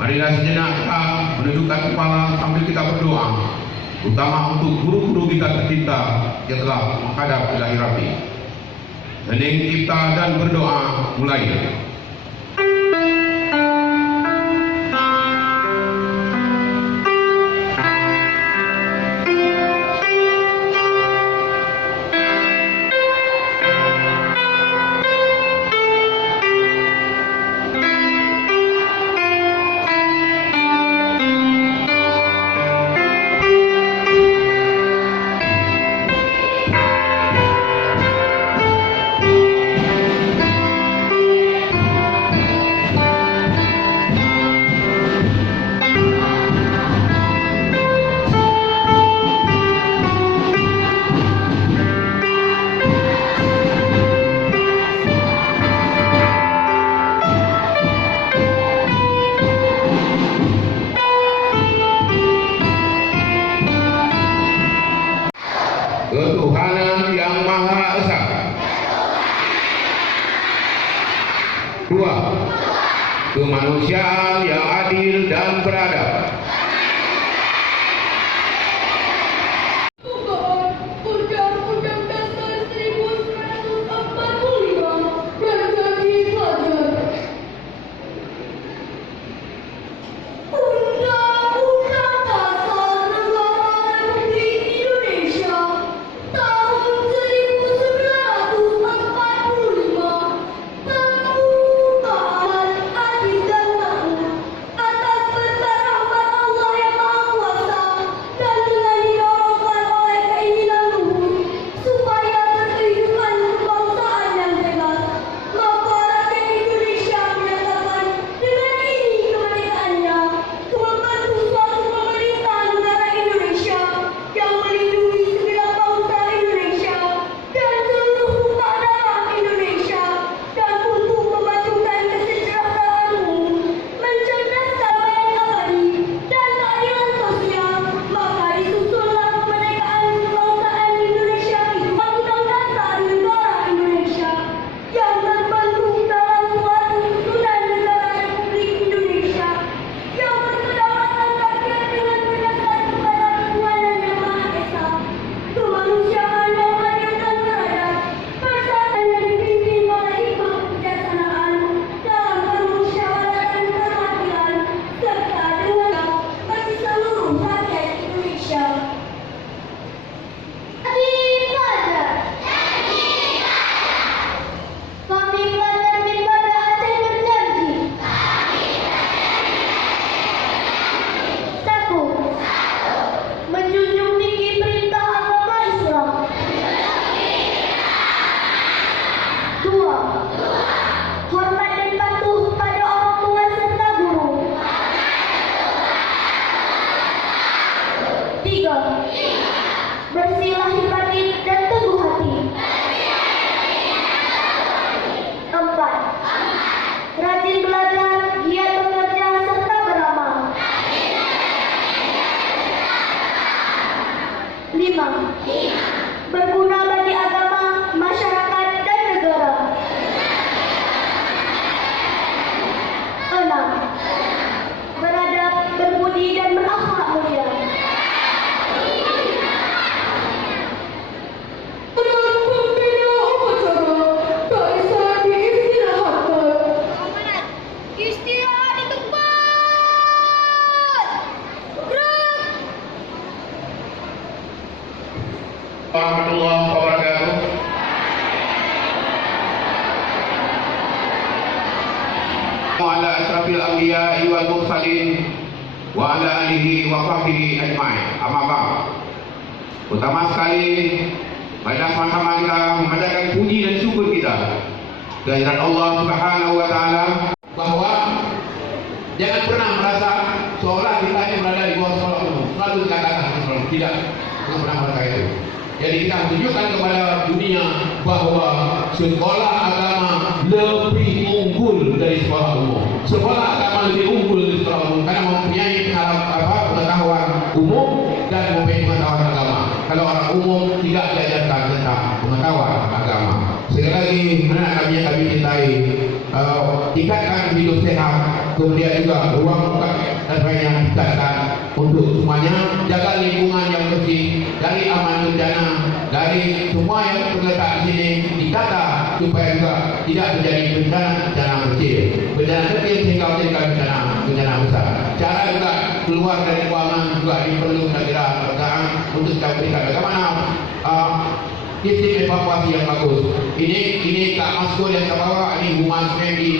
Marilah sejenak kita menundukkan kepala sambil kita berdoa, terutama untuk guru-guru kita tercinta yang telah menghadap ilahi Rabbi. Hening cipta dan berdoa mulai. Ketuhanan yang Maha Esa. Dua, kemanusiaan yang adil dan beradab. Undang-Undang Dasar 1945 dan janji pelajar. Undang-Undang Dasar Negara Republik Indonesia tahun 1945 tentang keadilan adil dan makmur atas asyrafil anbiya'i wal mursalin wa ala alihi wa sahbihi ajma'in. Amma ba'd. Pertama sekali, sama-sama kita memanjatkan puji dan syukur kita kehadirat Allah Subhanahu wa taala, bahwa jangan pernah merasa seolah kita ini berada di bawah sekolah umum. Selalu dikatakan tidak pernah merasa itu. Jadi kita tunjukkan kepada dunia bahwa sekolah agama lebih unggul dari sekolah umum. Sekolah agama lebih unggul dari sekolah umum karena mempunyai pengetahuan umum dan mempunyai pengetahuan agama. Kalau orang umum tidak diajarkan tentang pengetahuan agama. Sekali lagi, anak kami yang kami cintai, tingkatkan hidup sehat, kemudian juga ruang dan lainnya tingkatkan untuk semuanya. Jaga lingkungan yang bersih dari aman bencana, dari semua yang terletak di sini ditata supaya juga tidak terjadi bencana kecil, bencana kecil sehingga menjadikan bencana besar. Cara juga keluar dari ruangan juga diperlukan kira-kira untuk kita berikan bagaimana sistem evakuasi yang bagus. Ini Kak Maskul yang saya bawa, ini Humas Fendi,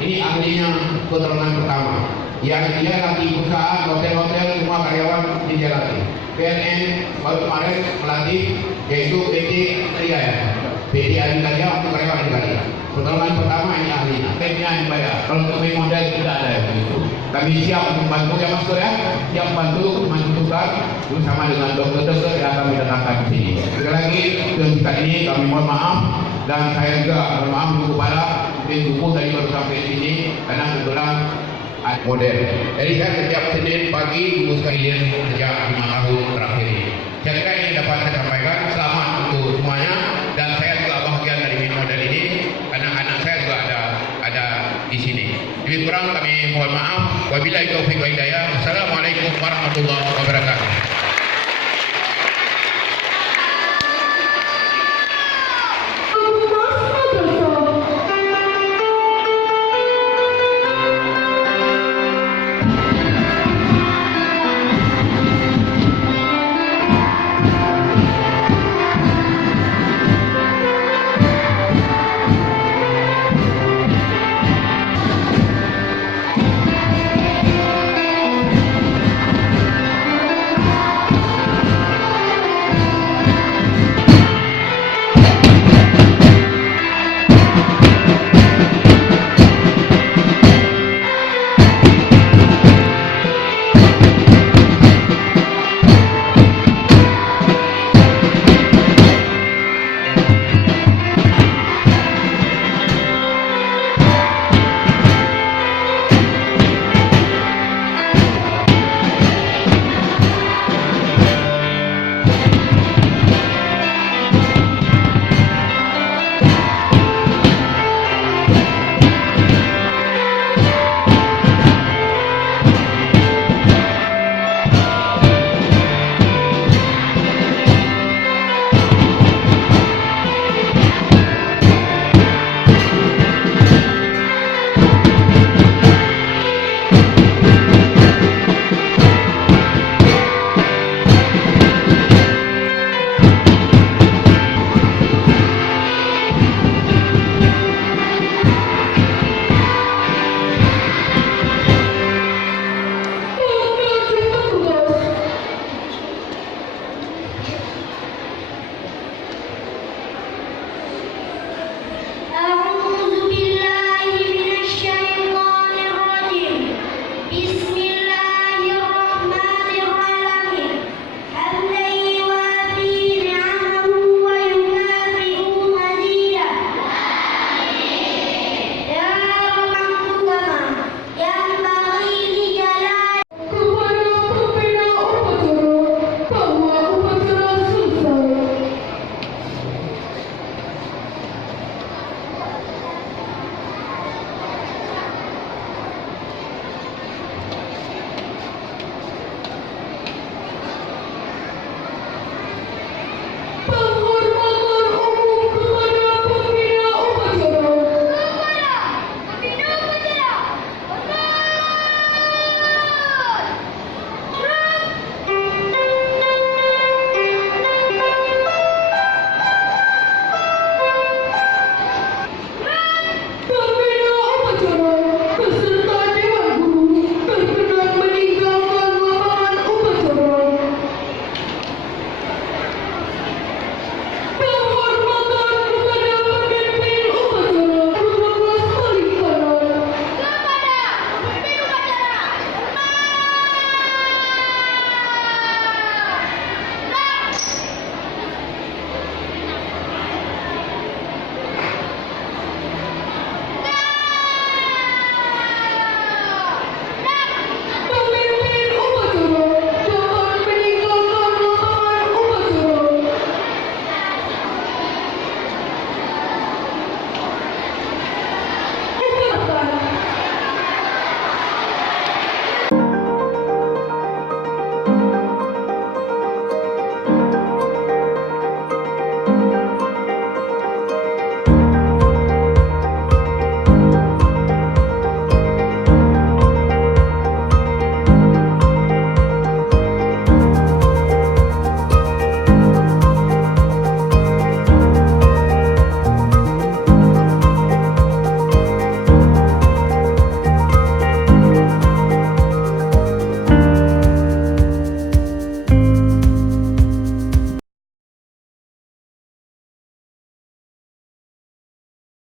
ini ahlinya pertolongan pertama. Yang dia lagi perusahaan, hotel-hotel, semua karyawan ini dia lagi. PNN baru kemarin melatih, yaitu PT Ria ya. PT Adikalia untuk karyawan Adikalia. Pertolongan pertama ini ahlinya. Teknya yang bayar. Kalau untuk main model tidak ada yang begitu. Kami siap untuk bantu ya Maskul ya. Siap bantu tukar bersama dengan dokter-dokter yang kami datangkan di sini. Sekali lagi, untuk ini kami mohon maaf, dan saya juga mohon maaf kepada tim buku tadi baru sampai di sini karena kebetulan model. Jadi saya setiap Senin pagi buku sekalian sejak 5 tahun terakhir ini. Saya kira ini dapat saya sampaikan. Selamat untuk semuanya, dan saya juga bahagia dari model ini karena anak saya juga ada di sini. Lebih kurang kami mohon maaf. Wabillahi taufiq wa hidayah. Assalamualaikum warahmatullahi wabarakatuh.